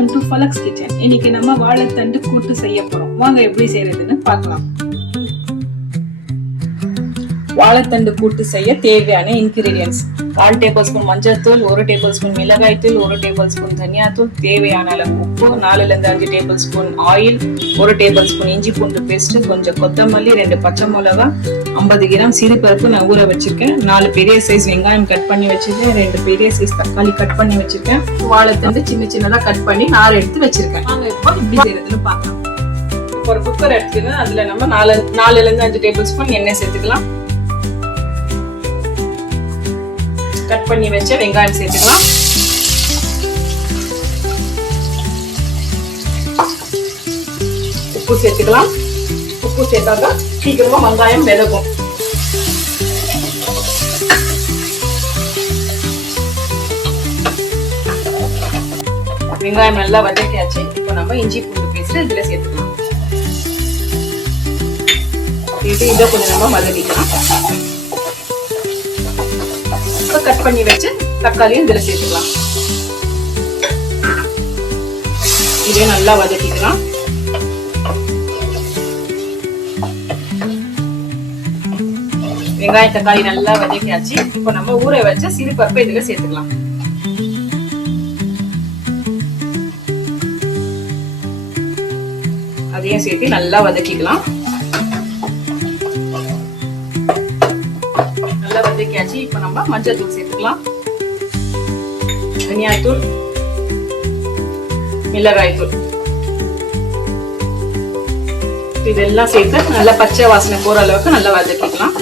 Welcome to ஃபலக்ஸ் kitchen. இன்னைக்கு நம்ம வாழைத்தண்டு கூட்டு செய்ய போறோம். வாங்க எப்படி செய்யறதுன்னு பார்க்கலாம். வாழைத்தண்டு கூட்டு செய்ய தேவையான இன்கிரீடியன்ஸ்: 4 டேபிள் ஸ்பூன் மஞ்சள் தூள், 1 டேபிள் ஸ்பூன் மிளகாய் தூள், 1 டேபிள் ஸ்பூன் தனியா தூள், தேவையான அளவு உப்பு, 4 ல இருந்து 5 table spoon oil, 1 table spoon இஞ்சி பூண்டு பேஸ்ட், கொஞ்சம் கொத்தமல்லி, 2 பச்சை மிளகா, 50 கிராம் சிறுபருப்பு நான் ஊற வச்சிருக்கேன், 4 பெரிய சைஸ் வெங்காயம் கட் பண்ணி வச்சிருக்கேன், 2 பெரிய சைஸ் தக்காளி கட் பண்ணி வச்சிருக்கேன், வாழைத்தண்டு சின்ன சின்னதா கட் பண்ணி நார் எடுத்து வச்சிருக்கேன். நாங்க இப்போ இப்படி செய்யறதுன்னு பார்க்கலாம். இப்போ ஒரு குக்கர் எடுத்துக்கணும். அதுல நம்ம 4 ல இருந்து 5 டேபிள் ஸ்பூன் எண்ணெய் சேர்த்துக்கலாம். கட் பண்ணி வச்ச வெங்காயம் சேர்த்துக்கலாம். உப்பு சேர்த்துக்கலாம். உப்பு சேர்த்தாக்கா சீக்கிரமா வெங்காயம் வேகும். வெங்காயம் நல்லா வதக்கியாச்சு. இப்போ நம்ம இஞ்சி பூண்டு பேஸ்ட் இதுல சேர்த்துக்கலாம். இதை கொஞ்சம் நம்ம வதக்கிக்கலாம். கட் பண்ணி வச்சு தக்காளியும் இதுல சேர்த்துக்கலாம். இதே நல்லா வதக்கிக்கலாம். வெங்காய தக்காளி நல்லா வதக்கியாச்சு. இப்போ நம்ம ஊற வச்ச சிறுபருப்பை இதுல சேர்த்துக்கலாம். அதையும் சேர்த்து நல்லா வதக்கிக்கலாம். நல்லா வதக்கியாச்சு. இப்போ நம்ம மஞ்சள் தூள் சேர்த்துக்கலாம், தனியா தூள், மிளகாய் தூள், இதெல்லாம் சேர்த்து நல்லா பச்சை வாசனை போற அளவுக்கு நல்லா வதக்கிக்கலாம்.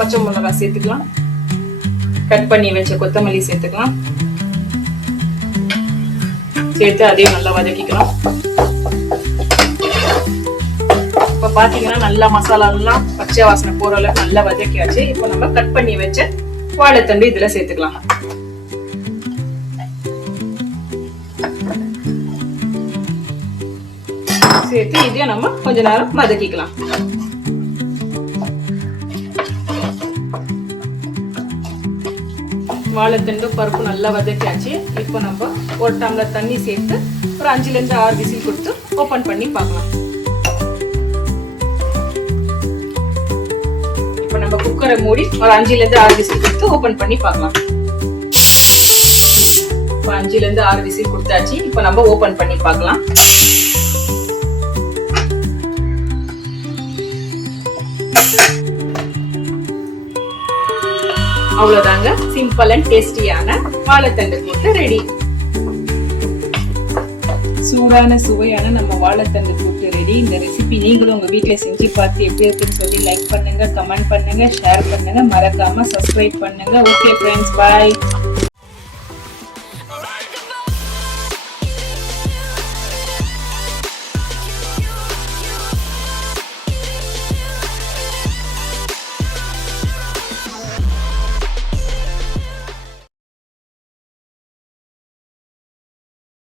பச்சை மிளகாய் சேர்த்துக்கலாம். கட் பண்ணி வச்ச கொத்தமல்லி சேர்த்துக்கலாம். சேர்த்து அதையும் நல்லா வதக்கிக்கலாம். இப்ப பாத்தீங்கன்னா நல்லா மசாலா எல்லாம் பச்சை வாசனை போற அளவுக்கு நல்லா வதக்கியாச்சு. இப்போ நம்ம கட் பண்ணி வச்ச வாழைத்தண்டு இதுல சேர்த்துக்கலாம். சேர்த்து இதையும் நம்ம கொஞ்ச நேரம் வதக்கிக்கலாம். வாழைத்தண்டு பருப்பு நல்லா வதக்கியாச்சு. இப்போ நம்ம ஒரு டம்ளர் தண்ணி சேர்த்து ஒரு 5 ல இருந்து 6 விசில் கொடுத்து ஓபன் பண்ணி பார்க்கலாம். இப்போ நம்ம குக்கரை மூடி ஒரு 5 ல இருந்து 6 விசில் கொடுத்து ஓபன் பண்ணி பார்க்கலாம். இப்போ 5 ல இருந்து 6 விசில் கொடுத்தாச்சு. இப்போ நம்ம ஓபன் பண்ணி பார்க்கலாம். அவ்வளவுதாங்க, சிம்பிள் அண்ட் டேஸ்டியான வாழைத்தண்டு கூட்டு ரெடி. சூடான சுவையான நம்ம வாழைத்தண்டு கூட்டு ரெடி. இந்த ரெசிபி நீங்களும் உங்க வீட்டுல செஞ்சு பார்த்து எப்படி இருக்குன்னு சொல்லி லைக் பண்ணுங்க, கமெண்ட் பண்ணுங்க, ஷேர் பண்ணுங்க, மறக்காம சப்ஸ்கிரைப் பண்ணுங்க. ஓகே ஃப்ரெண்ட்ஸ், பாய்.